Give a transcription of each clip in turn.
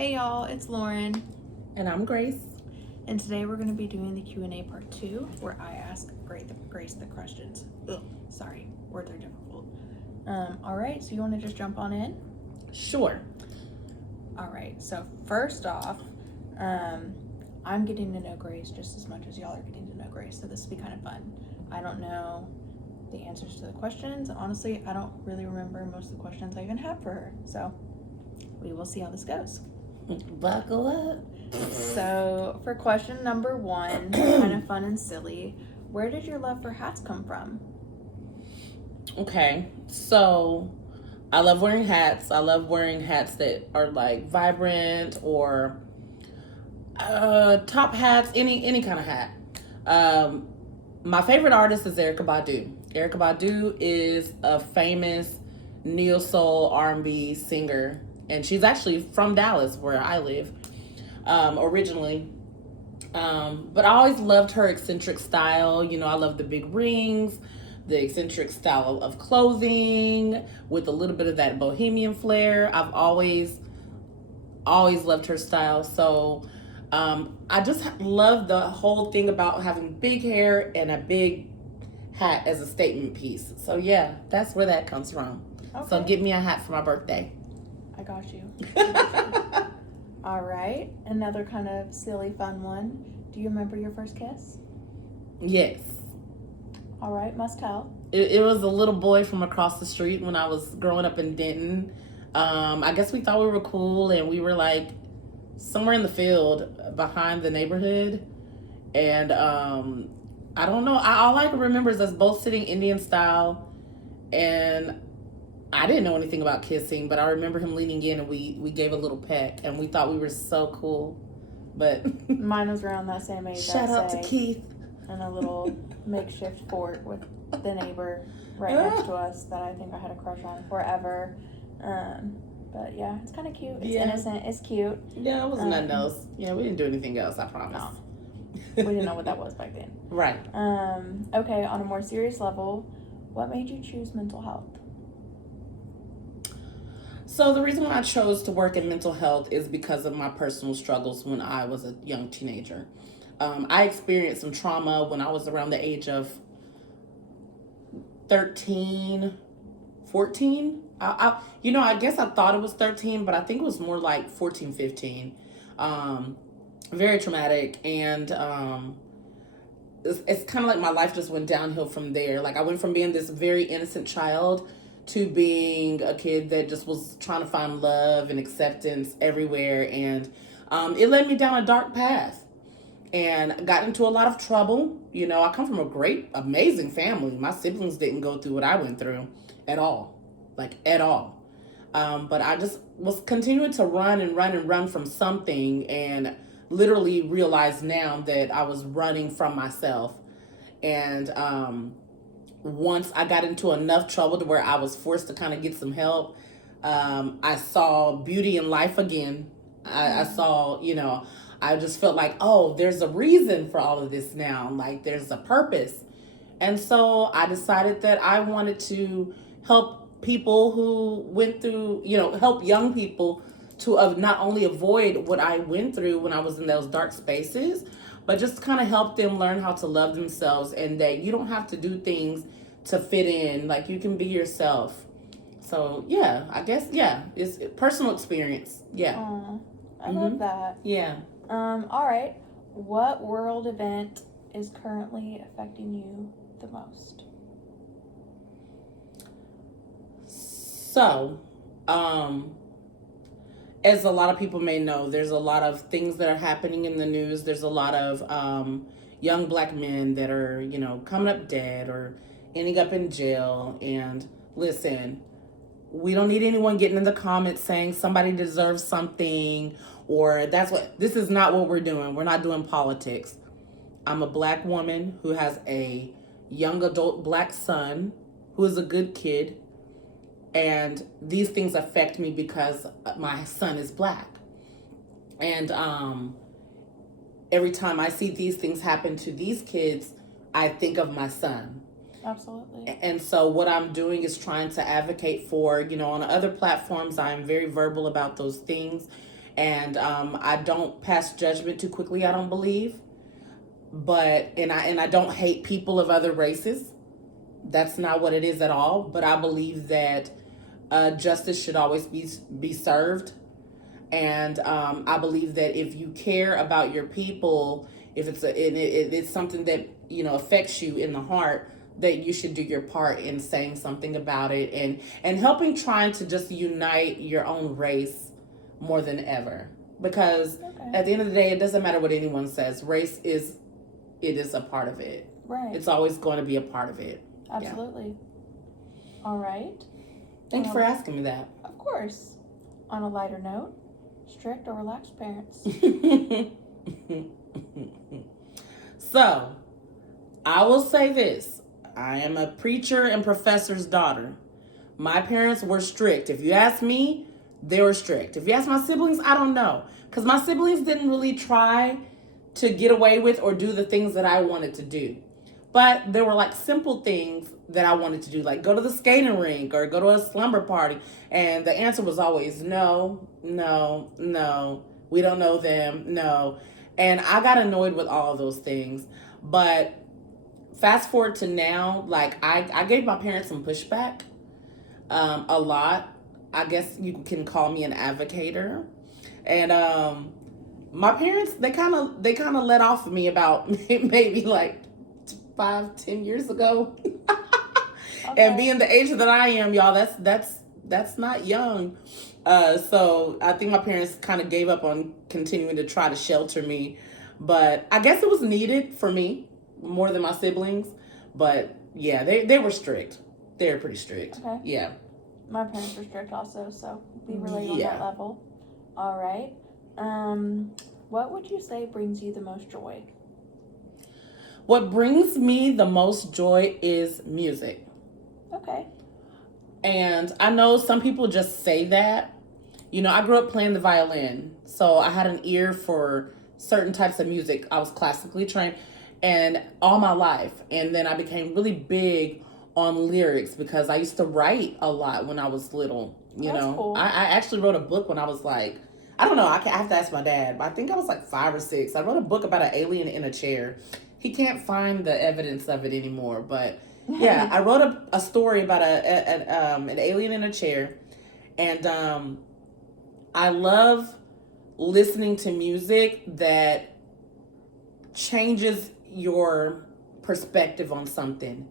Hey y'all, it's Lauren, And I'm Grace. and today we're going to be doing the Q&A part 2, where I ask Grace the questions. Sorry, words are difficult. All right, so you want to just jump on in? Sure. All right, so first off, I'm getting to know Grace just as much as y'all are getting to know Grace, so this will be kind of fun. I don't know the answers to the questions, and honestly, I don't really remember most of the questions I even have for her, so we will see how this goes. Buckle up. So, for question number 1, kind of fun and silly, where did your love for hats come from? Okay, so I love wearing hats. I love wearing hats that are like vibrant or top hats, any kind of hat. My favorite artist is Erykah Badu. Erykah Badu is a famous neo soul R&B singer, and she's actually from Dallas, where I live, originally. But I always loved her eccentric style. You know, I love the big rings, the eccentric style of clothing with a little bit of that bohemian flair. I've always loved her style. So I just love the whole thing about having big hair and a big hat as a statement piece. So yeah, that's where that comes from. Okay. So get me a hat for my birthday. I got you. All right, another kind of silly, fun one. Do you remember your first kiss? Yes. All right, must tell. It was a little boy from across the street when I was growing up in Denton. I guess we thought we were cool, and we were like somewhere in the field behind the neighborhood. And I don't know. All I can remember is us both sitting Indian style, and I didn't know anything about kissing, but I remember him leaning in, and we gave a little peck, and we thought we were so cool. But mine was around that same age. Shout out to Keith. And a little makeshift fort with the neighbor right next to us that I think I had a crush on forever. But yeah, it's kind of cute. It's innocent. It's cute. Yeah, it was nothing else. Yeah, we didn't do anything else, I promise. No. We didn't know what that was back then. Right. Okay, on a more serious level, what made you choose mental health? So the reason why I chose to work in mental health is because of my personal struggles when I was a young teenager. I experienced some trauma when I was around the age of 13, 14. I guess I thought it was 13, but I think it was more like 14, 15. Very traumatic, and it's kind of like my life just went downhill from there. Like I went from being this very innocent child to being a kid that just was trying to find love and acceptance everywhere, and it led me down a dark path. And got into a lot of trouble. You know, I come from a great, amazing family. My siblings didn't go through what I went through at all. Like, at all. But I just was continuing to run from something, and literally realized now that I was running from myself. And once I got into enough trouble to where I was forced to kind of get some help, I saw beauty in life again. I saw, I just felt like, oh, there's a reason for all of this now. Like, there's a purpose. And so I decided that I wanted to help people who went through, help young people to not only avoid what I went through when I was in those dark spaces, but just kind of help them learn how to love themselves, and that you don't have to do things to fit in. Like, you can be yourself. So, yeah, I guess, yeah, it's personal experience. Yeah. Aww, I love that. Yeah. All right. What world event is currently affecting you the most? So, as a lot of people may know, there's a lot of things that are happening in the news. There's a lot of young black men that are, coming up dead or ending up in jail. And listen, we don't need anyone getting in the comments saying somebody deserves something, or this is not what we're doing. We're not doing politics. I'm a black woman who has a young adult black son who is a good kid. And these things affect me because my son is black. And every time I see these things happen to these kids, I think of my son. Absolutely. And so what I'm doing is trying to advocate for, on other platforms, I'm very verbal about those things. and I don't pass judgment too quickly. I don't believe, and I don't hate people of other races. That's not what it is at all. But I believe that justice should always be served, and I believe that if you care about your people, if it's something that affects you in the heart, that you should do your part in saying something about it, and helping trying to just unite your own race more than ever. Because at the end of the day, it doesn't matter what anyone says. Race is a part of it. Right. It's always going to be a part of it. Absolutely. Yeah. All right. Thank you for asking me that. Of course. On a lighter note, strict or relaxed parents? So, I will say this. I am a preacher and professor's daughter. My parents were strict. If you ask me, they were strict. If you ask my siblings, I don't know. Because my siblings didn't really try to get away with or do the things that I wanted to do. But there were like simple things that I wanted to do, like go to the skating rink or go to a slumber party. And the answer was always no, no, no. We don't know them, no. And I got annoyed with all of those things. But fast forward to now, like I gave my parents some pushback a lot. I guess you can call me an advocator. And my parents, they kind of let off of me about maybe like 5-10 years ago. And being the age that I am, y'all, that's not young. So I think my parents kind of gave up on continuing to try to shelter me, but I guess it was needed for me more than my siblings. But yeah, they were strict. They were pretty strict. Okay. Yeah. My parents were strict also, so we relate on that level. All right. What would you say brings you the most joy? What brings me the most joy is music. Okay. And I know some people just say that. I grew up playing the violin, so I had an ear for certain types of music. I was classically trained and all my life. And then I became really big on lyrics because I used to write a lot when I was little. That's cool. I actually wrote a book when I was like, I don't know, I have to ask my dad, but I think I was like 5 or 6. I wrote a book about an alien in a chair. He can't find the evidence of it anymore, but yeah, I wrote a story about an alien in a chair, and I love listening to music that changes your perspective on something.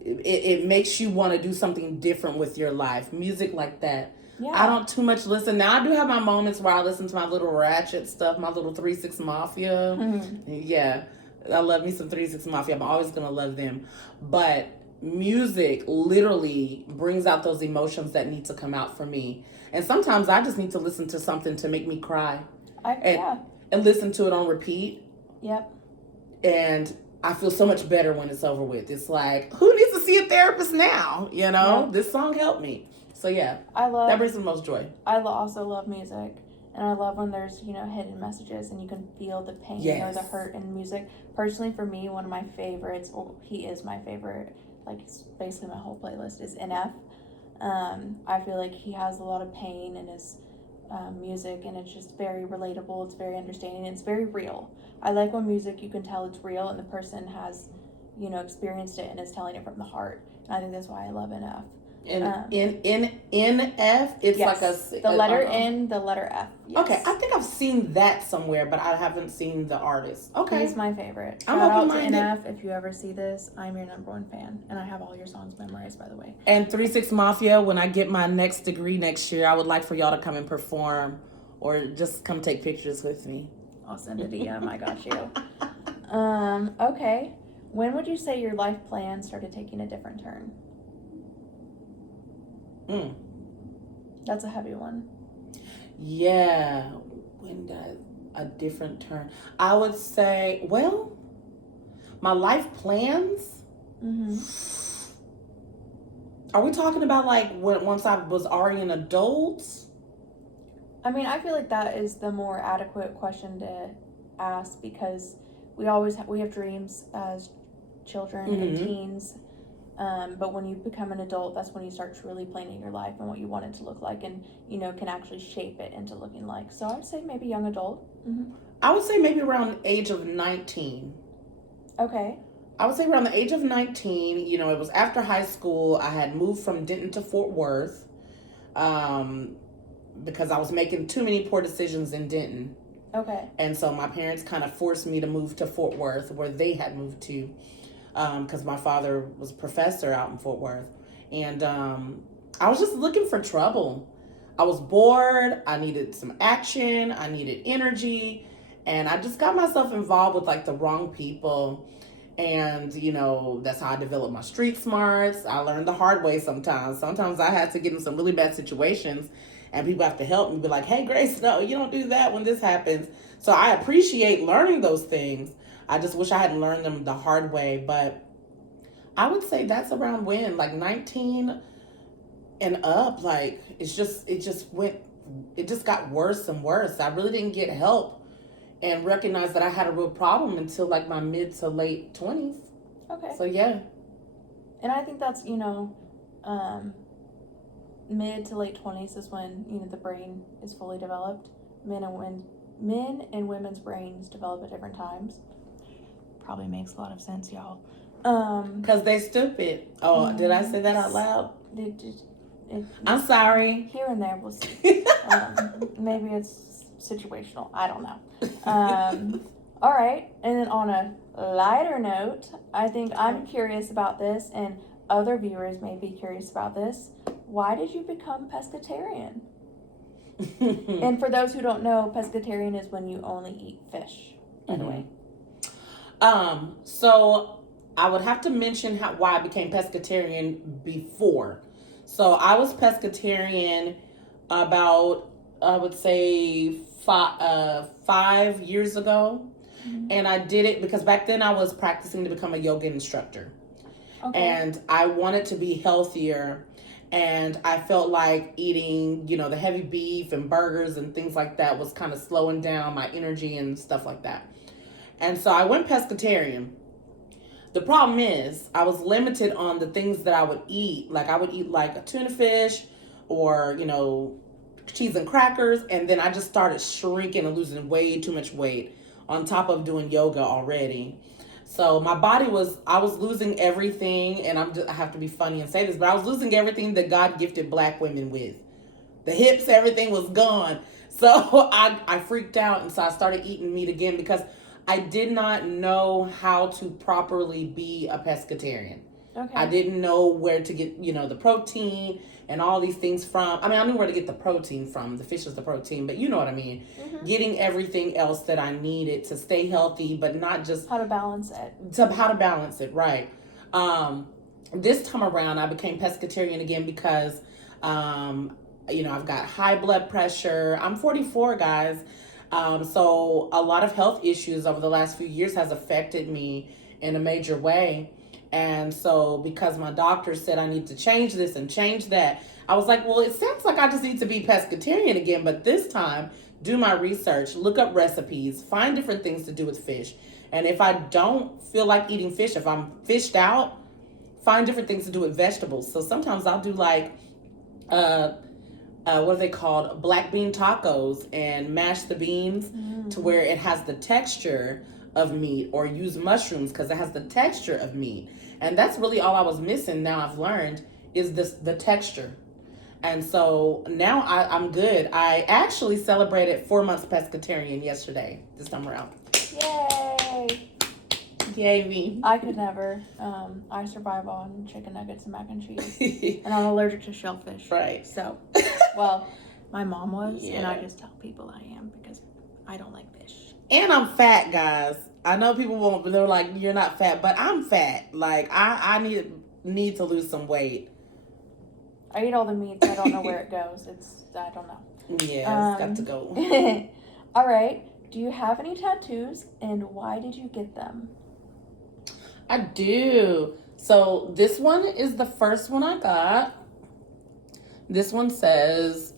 It makes you want to do something different with your life. Music like that. Yeah. I don't too much listen. Now, I do have my moments where I listen to my little ratchet stuff, my little 3 6 Mafia. Mm-hmm. Yeah, I love me some 3 6 Mafia. I'm always going to love them. But music literally brings out those emotions that need to come out for me. And sometimes I just need to listen to something to make me cry. And listen to it on repeat. Yep. And I feel so much better when it's over with. It's like, who needs to see a therapist now? Yeah. This song helped me. So yeah, that brings the most joy. I also love music. And I love when there's, hidden messages and you can feel the pain or the hurt in music. Personally, for me, one of my favorites, he is my favorite, like it's basically my whole playlist, is NF. I feel like he has a lot of pain in his music, and it's just very relatable. It's very understanding. It's very real. I like when music, you can tell it's real and the person has, experienced it and is telling it from the heart. And I think that's why I love NF. In NF, it's like the letter N, the letter F. Yes. Okay, I think I've seen that somewhere, but I haven't seen the artist. Okay, he's my favorite. Shout out to NF. If you ever see this, I'm your #1 fan, and I have all your songs memorized, by the way. And 3 6 Mafia. When I get my next degree next year, I would like for y'all to come and perform, or just come take pictures with me. I'll send a DM. I got you. Okay. When would you say your life plan started taking a different turn? That's a heavy one. Yeah. When did a different turn? I would say, well, my life plans. Mm-hmm. Are we talking about like once I was already an adult? I mean, I feel like that is the more adequate question to ask, because we have dreams as children and teens. But when you become an adult, that's when you start truly planning your life and what you want it to look like, and can actually shape it into looking like. So I'd say maybe young adult. Mm-hmm. I would say maybe around the age of 19. Okay. I would say around the age of 19. It was after high school. I had moved from Denton to Fort Worth because I was making too many poor decisions in Denton. Okay. And so my parents kind of forced me to move to Fort Worth, where they had moved to, because my father was a professor out in Fort Worth. And I was just looking for trouble. I was bored. I needed some action. I needed energy. And I just got myself involved with like the wrong people. And, that's how I developed my street smarts. I learned the hard way sometimes. Sometimes I had to get in some really bad situations and people have to help me, be like, hey, Grace, no, you don't do that when this happens. So I appreciate learning those things. I just wish I hadn't learned them the hard way. But I would say that's around when, like 19 and up, like it just got worse and worse. I really didn't get help and recognize that I had a real problem until like my mid to late 20s. Okay. So yeah. And I think that's, mid to late 20s is when, the brain is fully developed. Men and women's brains develop at different times. Probably makes a lot of sense, y'all. Because they stupid. Oh, did I say that out loud? I'm sorry. Here and there, we'll see. Maybe it's situational. I don't know. All right. And then on a lighter note, I think I'm curious about this, and other viewers may be curious about this. Why did you become pescatarian? And for those who don't know, pescatarian is when you only eat fish, by the way. So I would have to mention why I became pescatarian before. So I was pescatarian about, I would say, 5 years ago. Mm-hmm. And I did it because back then I was practicing to become a yoga instructor. Okay. And I wanted to be healthier. And I felt like eating, the heavy beef and burgers and things like that was kind of slowing down my energy and stuff like that. And so I went pescatarian. The problem is I was limited on the things that I would eat. Like I would eat like a tuna fish or, cheese and crackers. And then I just started shrinking and losing way too much weight on top of doing yoga already. So my body I was losing everything, and I have to be funny and say this, but I was losing everything that God gifted Black women with. The hips, everything was gone. So I freaked out, and so I started eating meat again because I did not know how to properly be a pescatarian. Okay. I didn't know where to get, the protein and all these things from. I mean, I knew where to get the protein from. The fish is the protein, but you know what I mean. Mm-hmm. Getting everything else that I needed to stay healthy, but not just... How to balance it. How to balance it, right. This time around, I became pescatarian again because, I've got high blood pressure. I'm 44, guys. So a lot of health issues over the last few years has affected me in a major way. And so because my doctor said I need to change this and change that, I was like, well, it sounds like I just need to be pescatarian again. But this time, do my research, look up recipes, find different things to do with fish. And if I don't feel like eating fish, if I'm fished out, find different things to do with vegetables. So sometimes I'll do like, what are they called? Black bean tacos, and mash the beans to where it has the texture of meat, or use mushrooms because it has the texture of meat. And that's really all I was missing. Now I've learned is the texture. And so now I'm good. I actually celebrated 4 months pescatarian yesterday, this time around. Yay! Yay me. I could never. I survive on chicken nuggets and mac and cheese. And I'm allergic to shellfish. Right. So, well, my mom was, and I just tell people I am because I don't like fish. And I'm fat, guys. I know people won't, but they're like, you're not fat, but I'm fat. Like, I need to lose some weight. I eat all the meats. I don't know where it goes. I don't know. Yeah, it's got to go. All right. Do you have any tattoos, and why did you get them? I do. So this one is the first one I got. This one says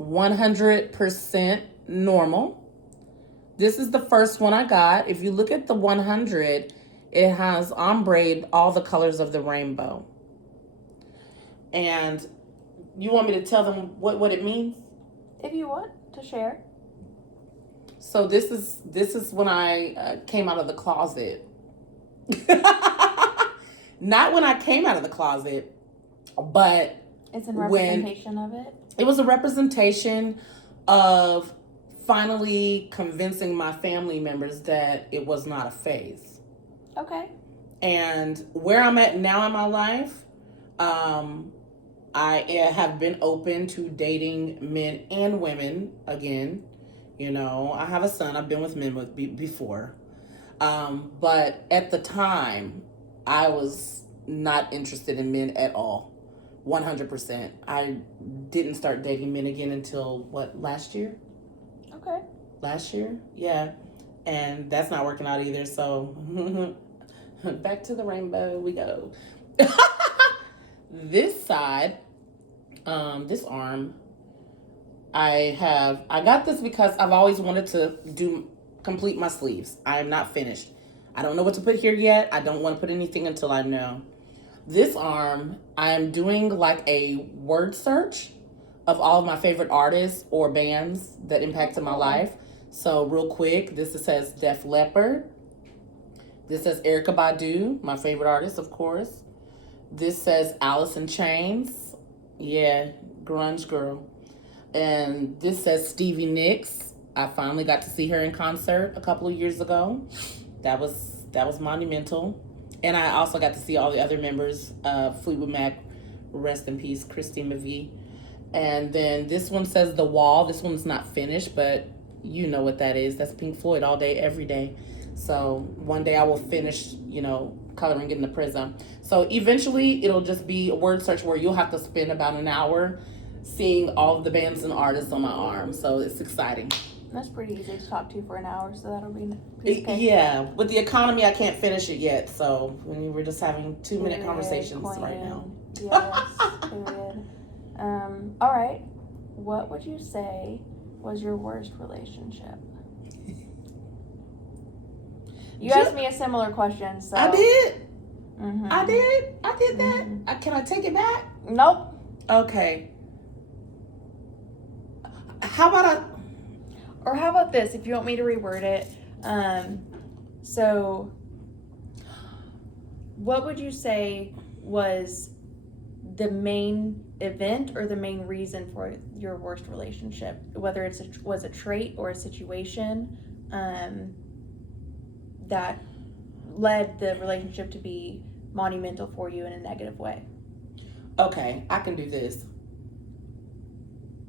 100% normal. This is the first one I got. If you look at the 100, it has ombre all the colors of the rainbow. And you want me to tell them what it means? If you want to share. So this is when I came out of the closet. Not when I came out of the closet, but it's in representation of it. It was a representation of finally convincing my family members that it was not a phase. Okay. And where I'm at now in my life, I have been open to dating men and women again. You know, I have a son. I've been with men before. But at the time, I was not interested in men at all. 100%. I didn't start dating men again until, last year? Okay. Last year? Yeah. And that's not working out either, so back to the rainbow we go. This side, this arm, I got this because I've always wanted to complete my sleeves. I am not finished. I don't know what to put here yet. I don't want to put anything until I know. This arm, I'm doing like a word search of all of my favorite artists or bands that impacted my life. So real quick, this says Def Leppard. This says Erykah Badu, my favorite artist, of course. This says Alice in Chains. Yeah, grunge girl. And this says Stevie Nicks. I finally got to see her in concert a couple of years ago. That was monumental. And I also got to see all the other members of Fleetwood Mac, rest in peace, Christine McVie. And then this one says The Wall. This one's not finished, but you know what that is. That's Pink Floyd all day, every day. So one day I will finish, coloring in the prism. So eventually it'll just be a word search where you'll have to spend about an hour seeing all of the bands and artists on my arm. So it's exciting. That's pretty easy to talk to for an hour, so that'll be okay. Yeah, with the economy, I can't finish it yet. So we're just having 2-minute conversations right now. Yes, period. All right. What would you say was your worst relationship? You asked me a similar question, so I did. Mm-hmm. I did that. Mm-hmm. Can I take it back? Nope. Okay. How about this, if you want me to reword it? So what would you say was the main event or the main reason for your worst relationship? Whether was a trait or a situation that led the relationship to be monumental for you in a negative way. Okay, I can do this.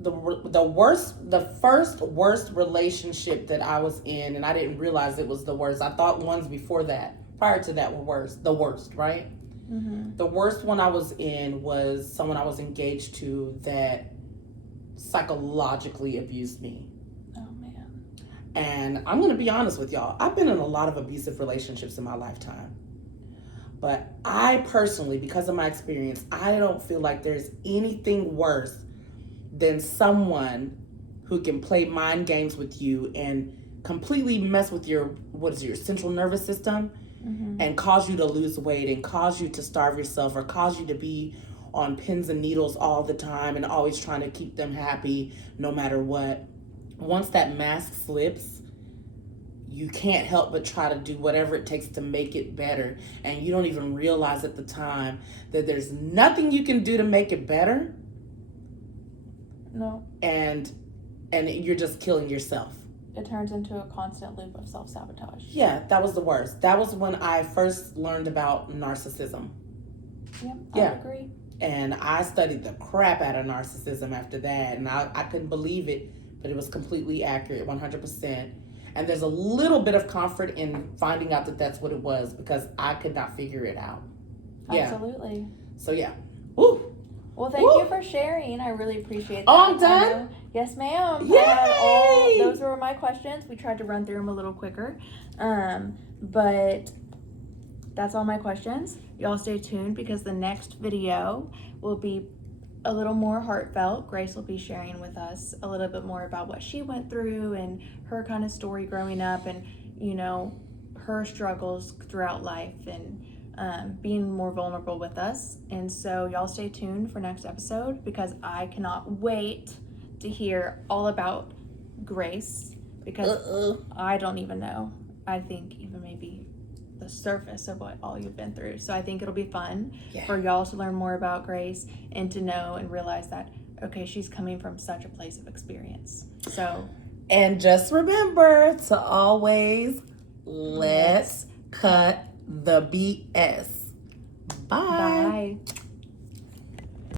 The first worst relationship that I was in, and I didn't realize it was the worst. I thought ones before that, prior to that, were worse. The worst, right? Mm-hmm. The worst one I was in was someone I was engaged to that psychologically abused me. Oh, man. And I'm going to be honest with y'all. I've been in a lot of abusive relationships in my lifetime. But I personally, because of my experience, I don't feel like there's anything worse than someone who can play mind games with you and completely mess with your central nervous system, mm-hmm. and cause you to lose weight and cause you to starve yourself or cause you to be on pins and needles all the time and always trying to keep them happy no matter what. Once that mask slips, you can't help but try to do whatever it takes to make it better. And you don't even realize at the time that there's nothing you can do to make it better. No. And you're just killing yourself. It turns into a constant loop of self-sabotage. Yeah, that was the worst. That was when I first learned about narcissism. Yep, I agree. And I studied the crap out of narcissism after that. And I couldn't believe it, but it was completely accurate, 100%. And there's a little bit of comfort in finding out that that's what it was because I could not figure it out. Yeah. Absolutely. So, yeah. Woo. Well, thank you for sharing. I really appreciate that. Oh, I'm done? Yes, ma'am. Yay! Those were my questions. We tried to run through them a little quicker. But that's all my questions. Y'all stay tuned because the next video will be a little more heartfelt. Grace will be sharing with us a little bit more about what she went through and her kind of story growing up and, her struggles throughout life. And being more vulnerable with us. And so y'all stay tuned for next episode because I cannot wait to hear all about Grace because I don't even know. I think even maybe the surface of what all you've been through. So I think it'll be fun for y'all to learn more about Grace and to know and realize that, okay, she's coming from such a place of experience. So, and just remember to always let's cut the BS. Bye. Bye.